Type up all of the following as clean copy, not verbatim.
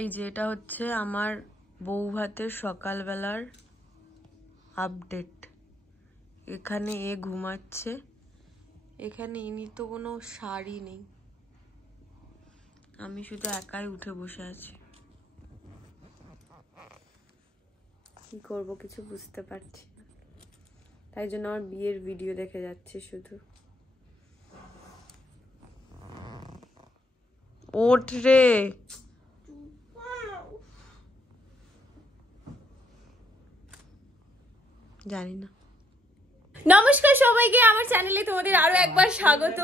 এই যে এটা হচ্ছে আমার বউ ভাতের সকালবেলার আপডেট। এখানে এ ঘুমাচ্ছে, এখানে ইনি তো কোনো শাড়ি নেই, আমি শুধু একাই উঠে বসে আছি। কি করব কিছু বুঝতে পারছি না, তাই জন্য আমার বিয়ের ভিডিও দেখে যাচ্ছে শুধু। ওঠ রে, জানি না। নমস্কার সবাইকে, আমার চ্যানেলে তোমাদের আরো একবার স্বাগত।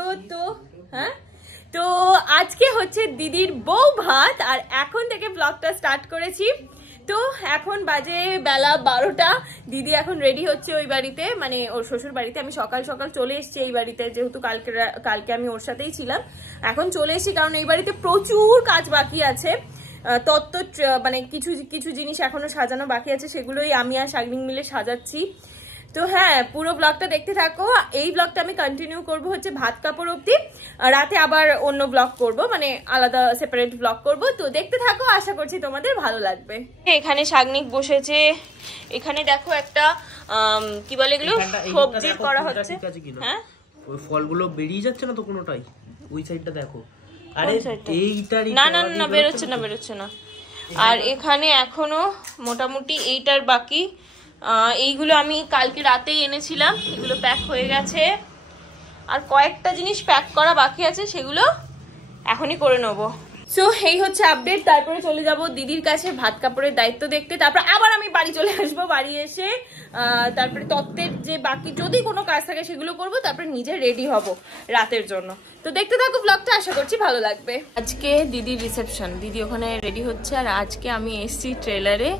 তো আজকে হচ্ছে দিদির বউ ভাত, আর এখন থেকে ব্লগটা স্টার্ট করেছি। তো এখন বাজে বেলা 12টা। দিদি এখন রেডি হচ্ছে ওই বাড়িতে, মানে ওর শ্বশুর বাড়িতে। আমি সকাল সকাল চলে এসেছি এই বাড়িতে, যেহেতু কালকে আমি ওর সাথেই ছিলাম। এখন চলে এসেছি কারণ এই বাড়িতে প্রচুর কাজ বাকি আছে। মানে কিছু কিছু জিনিস এখনো সাজানো বাকি আছে, সেগুলোই আমি আর শাগনিং মিলে সাজাচ্ছি। তো হ্যাঁ, পুরো ব্লগটা দেখতে থাকো। এই ব্লগটা আমি কন্টিনিউ করব হচ্ছে ভাত কাপড় অব্দি, রাতে আবার অন্য ব্লগ করব, মানে আলাদা সেপারেট ব্লগ করব। তো দেখতে থাকো, আশা করছি তোমাদের ভালো লাগবে। এখানে শাগনিক বসেছে, এখানে দেখো একটা কি বলে এগুলো সবজি করা হচ্ছে। হ্যাঁ, ওই ফলগুলো বেরিয়ে যাচ্ছে না তো কোনোটাই, ওই সাইডটা দেখো। আরে এইটারই না না না, বেরোচ্ছে না। আর এখানে এখনো মোটামুটি এইটার বাকি, এইগুলো আমি কালকে রাতেই এনেছিলাম, এগুলো প্যাক হয়ে গেছে। আর কয়েকটা জিনিস প্যাক করা বাকি আছে, সেগুলো এখনই করে নেবো। সো এই হচ্ছে আপডেট। তারপরে চলে যাব দিদির কাছে ভাত কাপড়ের দায়িত্ব দেখতে। তারপর আবার আমি বাড়ি চলে আসবো, বাড়ি এসে তারপরে তত্ত্বের যে বাকি যদি কোনো কাজ থাকে সেগুলো করব, তারপরে নিজে রেডি হব রাতের জন্য। তো দেখতে থাকো ব্লগটা, আশা করছি ভালো লাগবে। আজকে দিদির রিসেপশন, দিদি ওখানে রেডি হচ্ছে। আর আজকে আমি এসছি ট্রেলারে,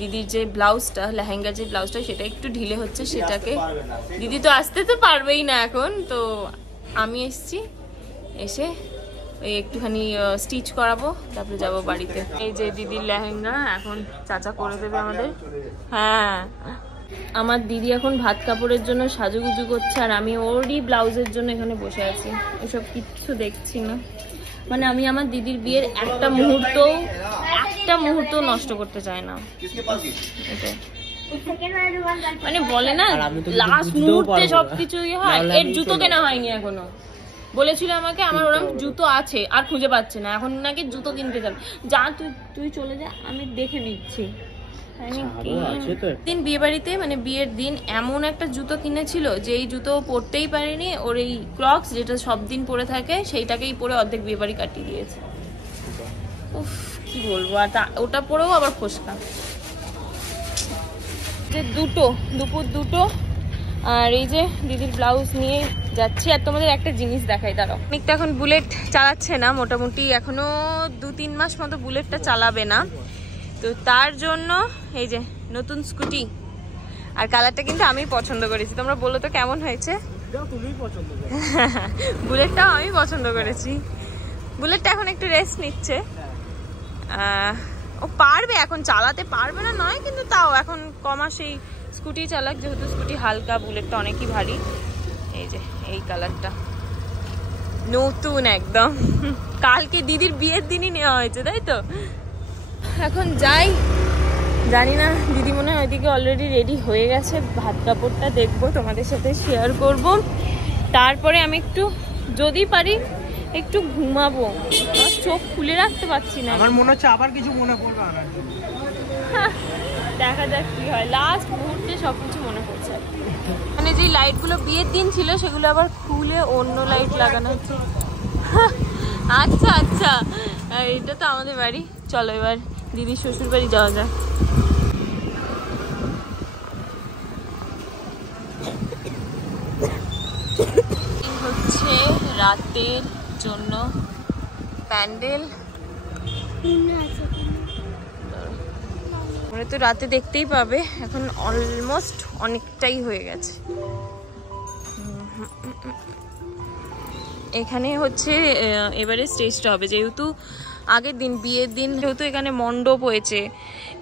দিদির যে ব্লাউজটা, লেহেঙ্গা যে ব্লাউজটা, সেটা একটু ঢিলে হচ্ছে, সেটাকে দিদি তো আসতে তো পারবেই না এখন, তো আমি এসছি, এসে একটুখানি স্টিচ করাবো, তারপরে যাব বাড়িতে। এই যে দিদির লেহেঙ্গা এখন চাচা করে দেবে আমাদের। হ্যাঁ, আমার দিদি এখন ভাত কাপড়ের জন্য সাজুগুজু করছে, আর আমি ওরই ব্লাউজের জন্য এখানে বসে আছি, এসব কিচ্ছু দেখছি না। মানে আমি আমার দিদির বিয়ের একটা মুহূর্ত নষ্ট করতে চাই না। মানে বলে না লাস্ট মুহূর্তে সবকিছু হয়। এর জুতো কেনা হয়নি এখনো, বলেছিল আমাকে আমার ওরকম জুতো আছে, আর খুঁজে পাচ্ছে না, এখন নাকি জুতো কিনতে যাবে। যা তুই চলে যা, আমি দেখে নিচ্ছি। দিন বিয়ে বাড়িতে, মানে বিয়ের দিন এমন একটা জুতো কিনেছিল যে এই জুতো পরতেই পারেনি, ওর এই ক্রক্স যেটা সব দিন পরে থাকে সেইটাকেই পরে অর্ধেক বিয়ে বাড়ি কাটিয়ে দিয়েছে। উফ, কি বলবো। আর ওটা পরেও আবার ফসকা। যে দুপুর দুটো, আর এই যে দিদির ব্লাউজ নিয়ে যাচ্ছি। আর তোমাদের একটা জিনিস দেখাই, দাঁড়াও। অনেকটা এখন বুলেট চালাচ্ছে না, মোটামুটি এখনো 2-3 মাস মতো বুলেটটা চালাবে না। তো তার জন্য এই যে নতুন স্কুটি, আর কালারটা কিন্তু আমি পছন্দ করেছি। তোমরা বলো তো কেমন হয়েছে? বুলেটটাও আমি পছন্দ করেছি। বুলেটটা এখন একটু রেস্ট নিচ্ছে, ও পারবে এখন চালাতে, পারবে না নয়, কিন্তু তাও এখন কমাসেই স্কুটি চালাক, যেহেতু স্কুটি হালকা, বুলেটটা অনেকই ভারী। এই যে এই কালারটা নতুন একদম, কালকে দিদির বিয়ের দিনই নেওয়া হয়েছে, তাই তো। এখন যাই, জানি না, দিদি মনে হয় ওইদিকে অলরেডি রেডি হয়ে গেছে। ভাত কাপড়টা দেখবো, তোমাদের সাথে শেয়ার করব। তারপরে আমি একটু যদি পারি একটু ঘুমাবো, চোখ খুলে রাখতে পারছি না। আমার মনে হচ্ছে আবার কিছু মনে পড়বে না। দেখা যাক কি হয়, লাস্ট মুহূর্তে সবকিছু মনে পড়ছে। মানে যে লাইটগুলো বিয়ের দিন ছিল সেগুলো আবার খুলে অন্য লাইট লাগানো হচ্ছে। আচ্ছা আচ্ছা, এটা তো আমাদের বাড়ি। চলো এবার দিদির শ্বশুর বাড়ি যাওয়া যায়। হচ্ছে রাতের জন্য প্যান্ডেল, মানে তো রাতে দেখতেই পাবে, এখন অলমোস্ট অনেকটাই হয়ে গেছে। এখানে হচ্ছে এবারে স্টেজটা হবে, যেহেতু আগের দিন বিয়ের দিন, যেহেতু এখানে মণ্ডপ হয়েছে,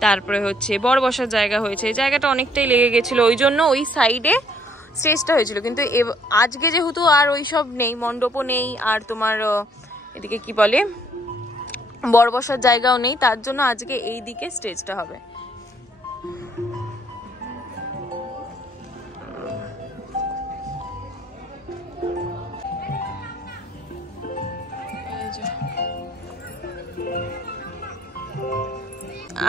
তারপরে হচ্ছে বড় বসার জায়গা হয়েছে, জায়গাটা অনেকটাই লেগে গেছিলো, ওই জন্য ওই সাইডে স্টেজটা হয়েছিল। কিন্তু আজকে যেহেতু আর ওই সব নেই, মণ্ডপও নেই, আর তোমার এদিকে কি বলে বড় বসার জায়গাও নেই, তার জন্য আজকে এই দিকে স্টেজটা হবে।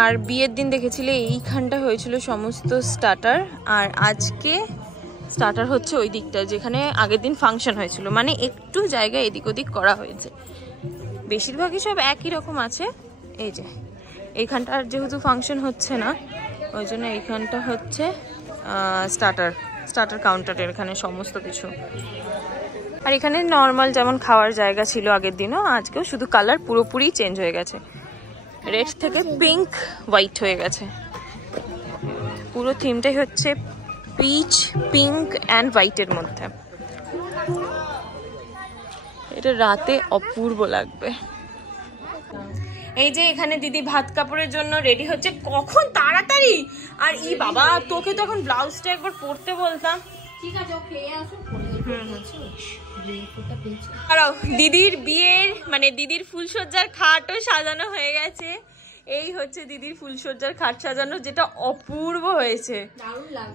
আর বিয়ের দিন দেখেছিলে এইখানটা হয়েছিল সমস্ত স্টার্টার, আর আজকে স্টার্টার হচ্ছে ওই দিকটা যেখানে আগের দিন ফাংশন হয়েছিল, মানে একটু জায়গা এদিক ওদিক করা হয়েছে, বেশিরভাগই সব একই রকম আছে। এই যে এইখানটার যেহেতু ফাংশন হচ্ছে না, ওই জন্য এইখানটা হচ্ছে স্টার্টার কাউন্টারের এখানে সমস্ত কিছু। আর এখানে নর্মাল যেমন খাওয়ার জায়গা ছিল আগের দিনও, আজকেও শুধু কালার পুরোপুরি চেঞ্জ হয়ে গেছে, রেড থেকে পিঙ্ক হোয়াইট হয়ে গেছে। পুরো থিমটাই হচ্ছে পিচ, পিঙ্ক অ্যান্ড হোয়াইটের মধ্যে। এটা রাতে অপূর্ব লাগবে। এই যে এখানে দিদি ভাত কাপড়ের জন্য রেডি হচ্ছে, কখন তাড়াতাড়ি। আর ই বাবা, তোকে তো এখন ব্লাউজটা একবার পরতে বলতাম। ঠিক আছে, ও খেয়ে আসো, দিদির বিয়ের মানে দিদির ফুলসজ্জার খাটও সাজানো হয়ে গেছে। এই হচ্ছে দিদির ফুলসজ্জার খাট সাজানো, যেটা অপূর্ব হয়েছে,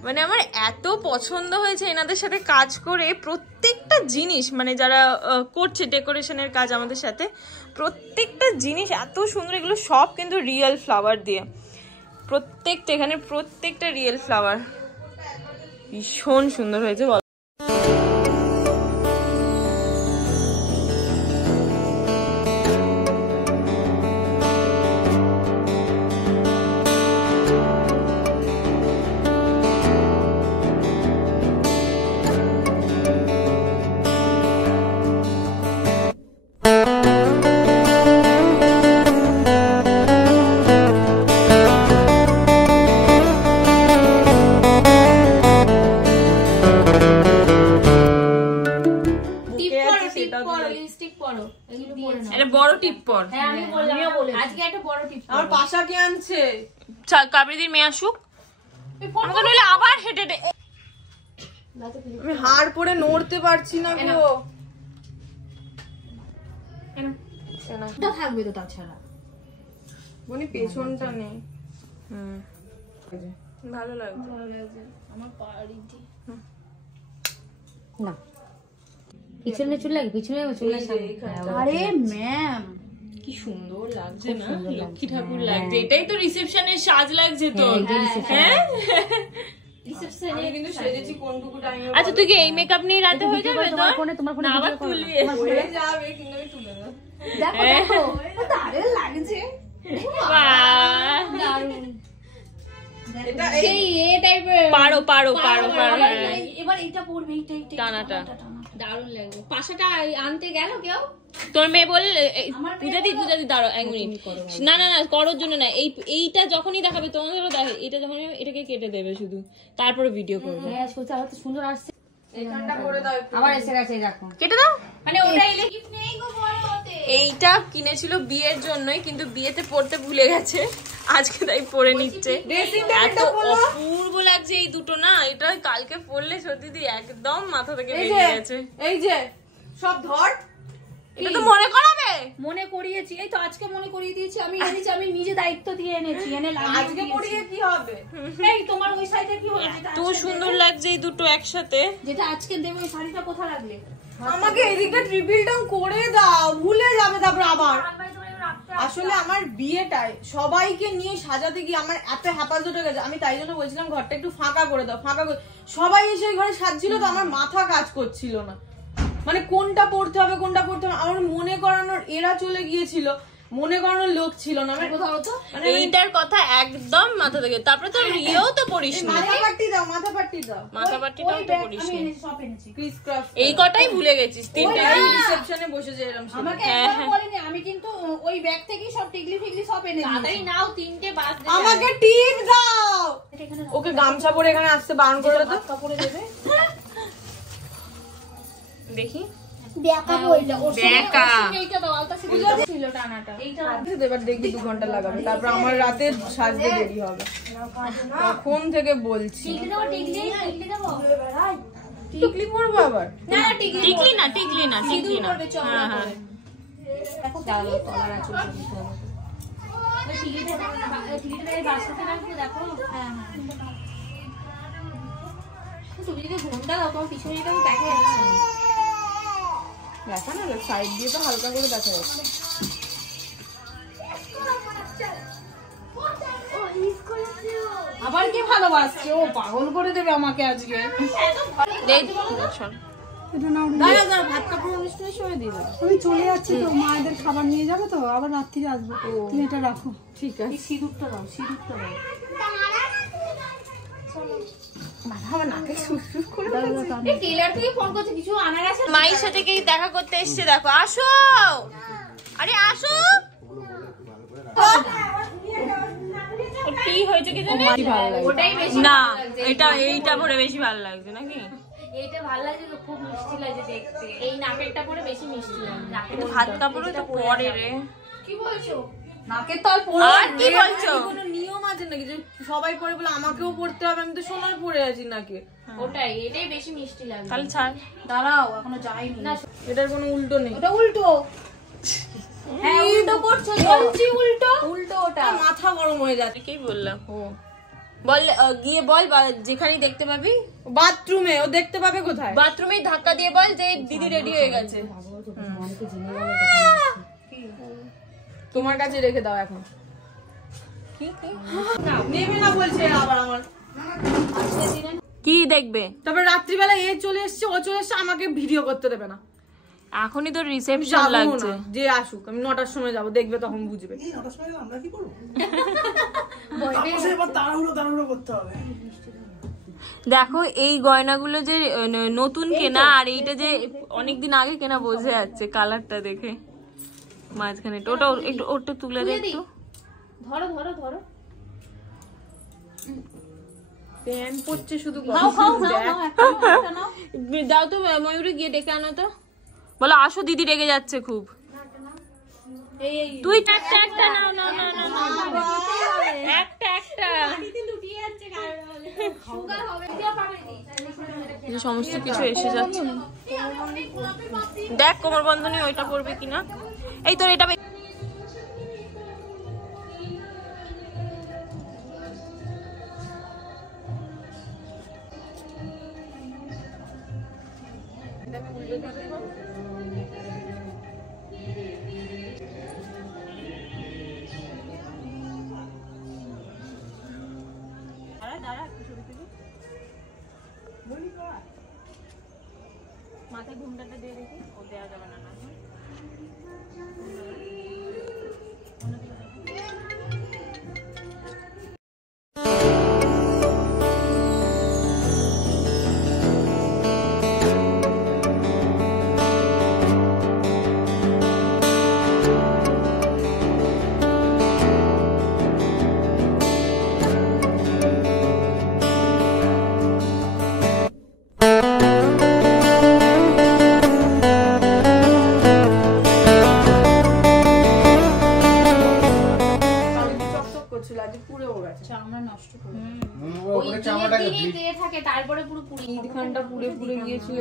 মানে আমার এত পছন্দ হয়েছে এনাদের সাথে কাজ করে। প্রত্যেকটা জিনিস মানে যারা করছে ডেকোরেশনের কাজ আমাদের সাথে, প্রত্যেকটা জিনিস এত সুন্দর। এগুলো সব কিন্তু রিয়েল ফ্লাওয়ার দিয়ে, প্রত্যেকটা এখানে প্রত্যেকটা রিয়েল ফ্লাওয়ার, ভীষণ সুন্দর হয়েছে। বড় টিপ পর, আমার পাশা কে আনছে, কাবেরীর মেয়ে আসুক, নইলে আবার হেঁটে আমি হাড় পরে নড়তে পারছি না গো। থাকবে তো, তাছাড়া বনি পেছনটা নেই। ভালো লাগছে আমার পাড়ি না পিছনে চলে লাগে, পিছনে চলে আরে ম্যাম কি সুন্দর লাগছে না, লক্ষ্মী ঠাকুর লাগছে। এটাই তো রিসেপশনের সাজ লাগছে তো। হ্যাঁ আমি কিন্তু সেজেছি কোনটুকু টাইমে। আচ্ছা তুই কি এই মেকআপ নিয়ে রাতে হয়ে যাবে তো? তোমার ফোনে আবার তুলবি, হয়ে যাবে কিন্তু আমি তুলে দেব। দেখো দেখো দারুণ লাগছে, বাহ দারুণ। এটা সেই এ টাইপের পারো পারো পারো পারো। এবার এটা পড়বে, এইটা টানাটা দারুণ লাগবে। পাশাটা আনতে গেল কেউ? তোর মেয়ে বল পূজাদি দাঁড়াও এক মিনিট। না না না করার জন্য না, এইটা যখনই দেখাবে তোমাদেরও দেখে, এটা যখন এটাকে কেটে দেবে শুধু, তারপরে ভিডিও করবে। হ্যাঁ সত্যি আমার তো সুন্দর আসছে। এখানটা করে দাও একটু। আবার এসে গেছে, দেখো কেটে দাও। মানে ওটা ইলেকট্রিক নেই গো বড় হতে। এইটা কিনেছিল বিয়ের জন্যই, কিন্তু বিয়েতে পড়তে ভুলে গেছে, আজকে তাই পরে নিচ্ছে। এত অপূর্ব লাগছে এই দুটো না, এটা কালকে পরলে সত্যি একদম মাথা থেকে বেরিয়ে গেছে। এই যে সব ধর, এটা তো মনে করাবে। মনে করিয়েছি, এই তো আজকে মনে করিয়ে দিয়েছি। আমি এনেছি, আমি নিজে দায়িত্ব দিয়ে এনেছি, এনে লাগিয়ে আজকে পড়িয়ে কি হবে? এই তোমার ওই শাড়িটা কি হলো? এত সুন্দর লাগছে এই দুটো একসাথে। যেটা আজকে দেবে ওই শাড়িটা কোথায় রাখলে? আমাকে এদিকটা ট্রিপল ডাউন করে দাও, ভুলে যাবে তারপর আবার। আসলে আমার বিয়েটায় সবাইকে নিয়ে সাজাতে গিয়ে আমার এত হ্যাপাজট হয়ে গেছে, আমি তাই জন্য বলছিলাম ঘরটা একটু ফাঁকা করে দাও, ফাঁকা করে। সবাই এসে ঘরে সাজছিল তো আমার মাথা কাজ করছিল না, মানে কোনটা পড়তে হবে কোনটা পড়তে হবে। আমার মনে করানোর এরা চলে গিয়েছিল, মনে করানোর লোক ছিল না। কোথাও তো এইটার কথা একদম মাথা থেকে। তারপরে তো ইয়েও তো পড়িস না, মাথা পাট্টি দাও, মাথা পাট্টি দাও, মাথা পাট্টিটাও তো পড়িস আমি না। এনেছি, সব এনেছি। Chris craft. এই কটাই ভুলে গেছিস, তিনটে। রিসেপশনে বসেছে এরকম ছিল। আমাকে একবার বলেনি, আমি কিন্তু ওই ব্যাগ থেকেই সব টিকলি ফিকলি সব এনে দিয়েছি। নাও, তিনটে বাদ দে। আমাকে টিপ দাও। ওকে গামছা পরে এখানে আসতে বারণ করে দাও। কাপড়ে দেবে দেখি দেখাবো ওইটা, ওর দেখা। এইটা দাও, আলতা ছিল টানাটা। এইটা এবার দেখি 2 ঘন্টা লাগাবে, তারপর আমার রাতে সাজতে দেরি হবে। তখন থেকে বলছি টিকলি দাও, টিকলি দাও। টিকলি পরবো আবার। না টিকলি টিকলি না, টিকলি না, টিকলি না। করবে, চওড়া হ্যাঁ, করে। তলার আঁচলটা দিতে হবে। ওই টিকিটটা বাসটাতে রাখবো, দেখো। হ্যাঁ হ্যাঁ, তুমি যদি ঘুমটা দাও তোমার পিছনে এটা দেখা যাচ্ছে না। দেখা না, সাইড দিয়ে তো হালকা করে দেখা যাচ্ছে। আবার কি ভালোবাসছে, ও পাগল করে দেবে আমাকে আজকে। দাঁড়া দাঁড়া, ভাত কাপড় অনুষ্ঠানের সময় দিয়ে দেবো। আমি চলে যাচ্ছি তো, মায়েদের খাবার নিয়ে যাবে তো, আবার রাত্রিরে আসবো। তুমি এটা রাখো। ঠিক আছে। সিঁদুরটা দাও, সিঁদুরটা দাও। টেলার থেকে ফোন করছে, কিছু আনার আছে? মায়ের সাথে কি দেখা করতে এসছে, দেখো। আসো, আরে আসো। কি হয়েছে কি জানি, ওটাই বেশি না ভালো লাগছে। এইটা পরে বেশি ভালো লাগছে নাকি? এইটা ভালো লাগছে তো, খুব মিষ্টি লাগছে দেখতে। এই নাকেরটা পরে বেশি মিষ্টি লাগছে। কিন্তু ভাত কাপড়ও তো পরে রে। কি বলছো? নাকের তল আর কি বলছো? কোনো নিয়ম আছে নাকি যে সবাই পরে বলে আমাকেও পড়তে হবে? আমি তো সোনার পরে আছি নাকি। ওটাই, এটাই বেশি মিষ্টি লাগছে। তাহলে ছাড়। দাঁড়াও, এখনো যাইনি। না, এটার কোনো উল্টো নেই। ওটা উল্টো। হ্যাঁ উল্টো করছো, বলছি উল্টো উল্টো। ওটা মাথা গরম হয়ে যাচ্ছে। কি বললাম? বল, গিয়ে বল যেখানেই দেখতে পাবি। বাথরুমে ও দেখতে পাবে কোথায়? বাথরুমে ধাক্কা দিয়ে বল যে দিদি রেডি হয়ে গেছে। তোমার কাছে রেখে দাও এখন। নেবে না বলছে আবার আমার। কি দেখবে? তারপর রাত্রিবেলা এ চলে এসছে, ও চলে এসছে, আমাকে ভিডিও করতে দেবে না। এখনই তো রিসেপশন যাবো লাগছে। না, যে আসুক, আমি 9টার সময় যাবো, দেখবে তখন বুঝবে। আমরা কি করবো? এবার তাড়াহুড়ো করতে হবে। দেখো এই গয়নাগুলো যে নতুন কেনা, আর এইটা যে অনেকদিন আগে কেনা, বোঝা যাচ্ছে কালারটা দেখে। মাঝখানে ওটা তুলে দে একটু। ধরো ধরো ধরো। প্যান পড়ছে শুধু। দাও তো ময়ূরী, গিয়ে ডেকে আনো তো। বলো আসো, দিদি রেগে যাচ্ছে খুব। তুই একটা একটা নাও, না না না একটা একটা। সমস্ত কিছু এসে যাচ্ছে। দেখ কোমর বন্ধনী ওইটা পড়বে কিনা। এই তোর এটা মাথায় ঘুমটাটা দিয়ে দেখি, ও দেওয়া যাবে না। তারপরে পুরো পুরি এইখানটা পুড়ে পুড়ে গিয়েছিল।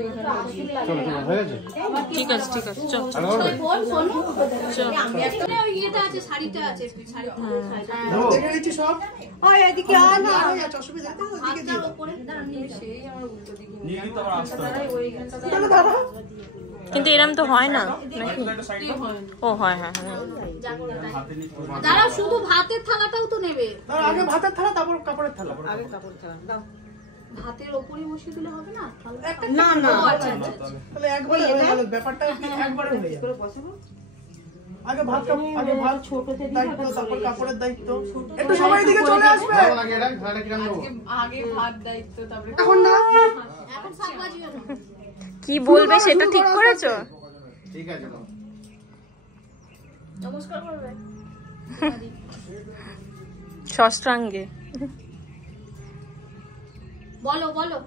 ঠিক আছে ঠিক আছে, চল শাড়িটা আছে, দেখে নিচ্ছি সব। এদিকে আ না। অসুবিধা কিন্তু এরম তো হয় না নাকি? ও হয়, হ্যাঁ হ্যাঁ। দাঁড়াও, শুধু ভাতের থালাটাও তো নেবে। আগে ভাতের থালা, তারপর কাপড়ের থালা। আগে কাপড় ছাড়া দাও। ভাতের ওপরে বসিয়ে দিলে হবে না? না না, তাহলে একবারে হয়ে গেল ব্যাপারটা, একবারে হয়ে যাবে। আগে ভাত আগে ভাত ছোটতে দায়িত্ব, তারপর কাপড়ের দায়িত্ব। একটু সবাই দিকে চলে আসবে। আগে ভাত দায়িত্ব, তারপরে এখন না, এখন শাক ভাজি হবে। কি বলবে সেটা ঠিক করেছো? ঠিক আছে। নমস্কার করবে। ষষ্ঠাঙ্গে বলো বলো,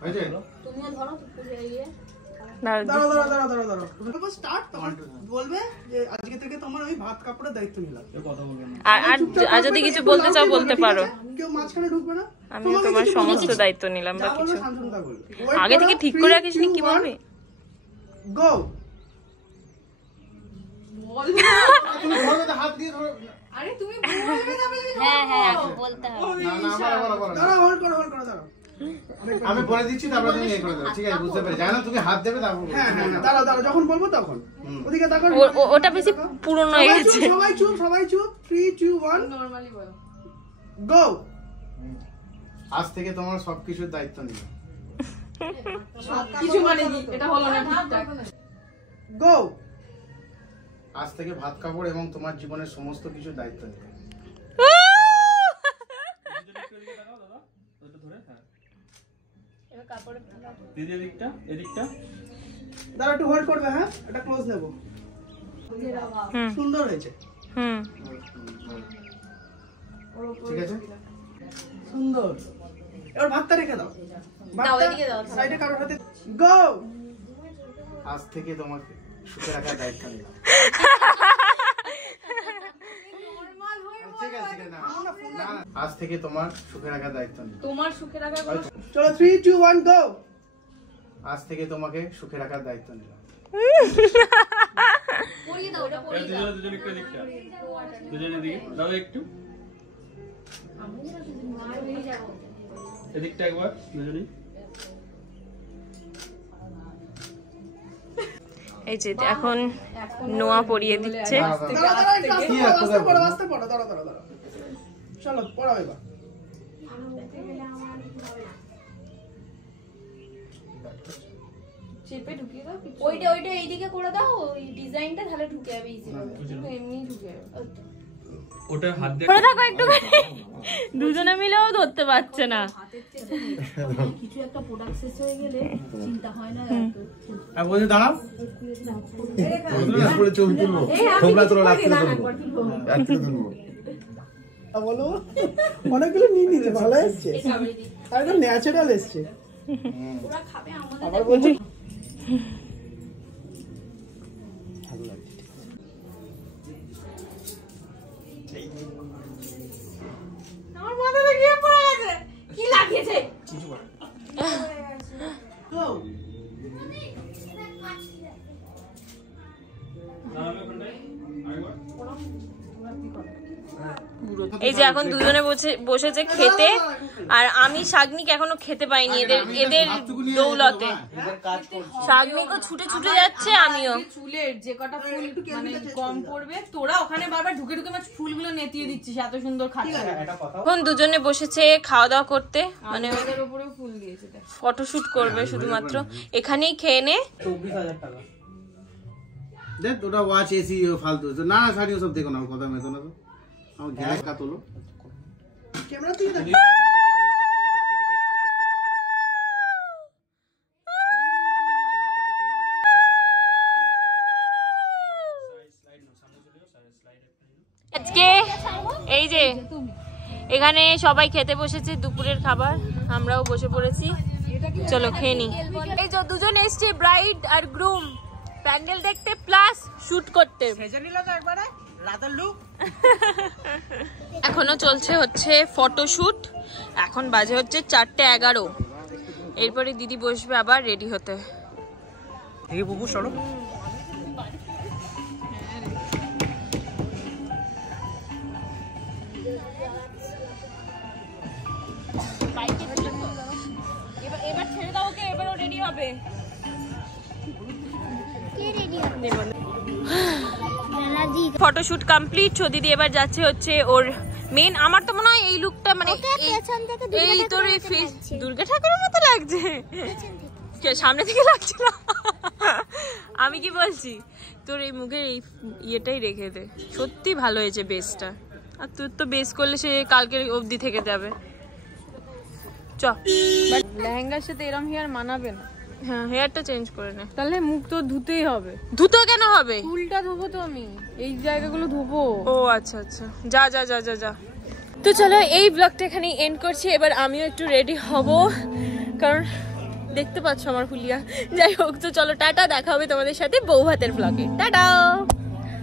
হয়েছে? তুমিও ধরো ইয়ে। দাঁড়াও। স্টার্ট, তখন বলবে যে আজকে থেকে তোমার ওই ভাত কাপড়ের দায়িত্ব নিলাম। আর যদি কিছু বলতে চাও বলতে পারো। কেউ মাঝখানে ঢুকবে না। আমি তোমার সমস্ত দায়িত্ব নিলাম বা কিছু। শান্তনুদা বলবে। আগে থেকে ঠিক করে রাখিস নি কি বলবি? গো। তুমি ধরো তো, হাত দিয়ে ধরো। আরে তুমি বলবে না বলবি হ্যাঁ হ্যাঁ এখন বলতে হবে। না না আবার দাঁড়াও, হোল্ড করো দাঁড়াও। আমি বলে দিচ্ছি, তারপর তুমি এই করে দাও। ঠিক আছে, বুঝতে পেরেছি। জানো তুমি হাত দেবে, তারপর হ্যাঁ হ্যাঁ দাঁড়াও, যখন বলবো তখন ওদিকে তাকাও। ওটা বেশি পুরনো হয়ে গেছে। সবাই চুপ 3 2 1 নরমালি বলো। গো। আজ থেকে তোমার সবকিছুর দায়িত্ব নিবে। কিছু মানে কি এটা হলো না ঠিকঠাক। গো। আজ থেকে ভাত কাপড় এবং তোমার জীবনের সমস্ত কিছু দায়িত্ব নিবে। দাঁড়া, একটু হোল্ড করবে। হ্যাঁ, এটা ক্লোজ নেব। সুন্দর হয়েছে। ঠিক আছে, সুন্দর। এবার ভাতটা রেখে দাও। সাইডে কারোর হাতে। গো। আজ থেকে তোমাকে সুখে রাখার দায়িত্ব নিলাম। ঠিক আছে, না আজ থেকে তোমার সুখে রাখার দায়িত্ব নিলাম। তোমার সুখে রাখার চলো 3 2 1 গো। আজ থেকে তোমাকে সুখে রাখার দায়িত্ব নিলাম। পরিয়ে দাও, ওটা পরিয়ে দাও। দুজনে দিকে দাও একটু। এদিকটা একবার দুজনেই। এই যে এখন নোয়া পরিয়ে দিচ্ছে। আস্তে পড়ো, দাঁড়াও। চলো পড়াও এবার। চেপে ঢুকিয়ে দাও। ওইটা এইদিকে করে দাও, ওই ডিজাইনটা তাহলে ঢুকে যাবে ইজি হবে। এমনি ঢুকে যাবে। ওটা হাত দিয়ে ধরে থাকো একটুখানি। দুজনে মিলেও ধরতে পারছে না। কিছু একটা প্রোডাক্ট শেষ হয়ে গেলে চিন্তা হয় না। আর বলছি দাঁড়াও। করে চোখ তুলবো, তোমরা তোরা রাখতে তুলবো। বলো, অনেকগুলো নিয়ে নিতে ভালো এসছে, একদম ন্যাচারাল এসছে। ওরা খাবে আমাদের। আবার বলছি আমার মাথাতে গিয়ে পড়ে গেছে। কি লাগিয়েছে? এই যে এখন দুজনে বসেছে খেতে, আর আমি শাগনিক এখনো খেতে পাইনি এদের দৌলতে। শাগনিকও ছুটে ছুটে যাচ্ছে, আমিও। চুলের যে কটা ফুল মানে কম পড়বে, তোরা ওখানে বারবার ঢুকে ঢুকে মাছ ফুলগুলো নেতিয়ে দিচ্ছিস। এত সুন্দর খাচ্ছে। এখন দুজনে বসেছে খাওয়া দাওয়া করতে, মানে ওদের উপরেও ফুল দিয়েছে। ফটোশুট করবে শুধুমাত্র। এখানেই খেয়ে নে। 24,000 টাকা দেখ। ওটা ওয়াচ এসি ফালতু। না না শাড়ি সব দেখো না, কথা মেতো না তো। আমার গ্যাস কা তোলো ক্যামেরা থেকে দেখ। আজকে এই যে এখানে সবাই খেতে বসেছে দুপুরের খাবার, আমরাও বসে পড়েছি। চলো খেয়ে নি। এই যে দুজন এসছে, ব্রাইড আর গ্রুম, প্যান্ডেল দেখতে প্লাস শুট করতে। এখনো চলছে হচ্ছে ফটোশুট। এখন বাজে হচ্ছে 4:11। এরপরে দিদি বসবে আবার রেডি হতে। এবার ছেড়ে দাও ওকে, এবারও রেডি হবে। Photoshoot complete. দিদি এবার যাচ্ছে হচ্ছে ওর মেন। আমার তো মনে হয় এই লুকটা মানে এই তোর এই ফেস দুর্গা ঠাকুরের মতো লাগছে। সামনে থেকে লাগছে না, আমি কি বলছি, তোর এই মুখের এই ইয়েটাই রেখে দে। সত্যি ভালো হয়েছে বেসটা। আর তোর তো বেস করলে সে কালকে অবধি থেকে যাবে। চ, লেহেঙ্গার সাথে এরম হেয়ার মানাবে না। হ্যাঁ হেয়ারটা চেঞ্জ করে নে। তাহলে মুখ তো ধুতেই হবে। ধুতো কেন হবে? চুলটা ধোবো তো আমি, এই জায়গাগুলো ধোবো। ও আচ্ছা আচ্ছা, যা যা যা যা যা। তো চলো এই ব্লগটা এখানে এন্ড করছি। এবার আমিও একটু রেডি হব, কারণ দেখতে পাচ্ছ আমার হুলিয়া। যাই হোক, তো চলো টাটা, দেখা হবে তোমাদের সাথে বউ ভাতের ব্লগে। টাটা।